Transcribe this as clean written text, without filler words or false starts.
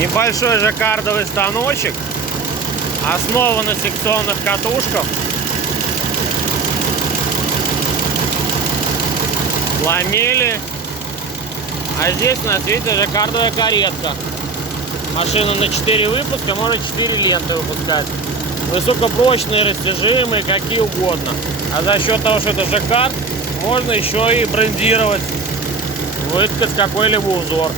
Небольшой жаккардовый станочек, основан на секционных катушках. Ламели. А здесь у нас, видите, жаккардовая каретка. Машина на 4 выпуска, может 4 ленты выпускать. Высокопрочные, растяжимые, какие угодно. А за счет того, что это жаккард, можно еще и брендировать, выткать какой-либо узор.